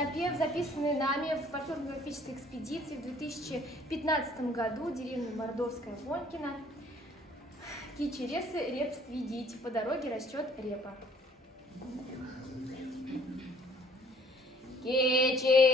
Напев, записанный нами в фольклорно-графической экспедиции в 2015 году в деревне Мордовская Вонькина. Кичересы реп ствидить, по дороге растет репа. Кичи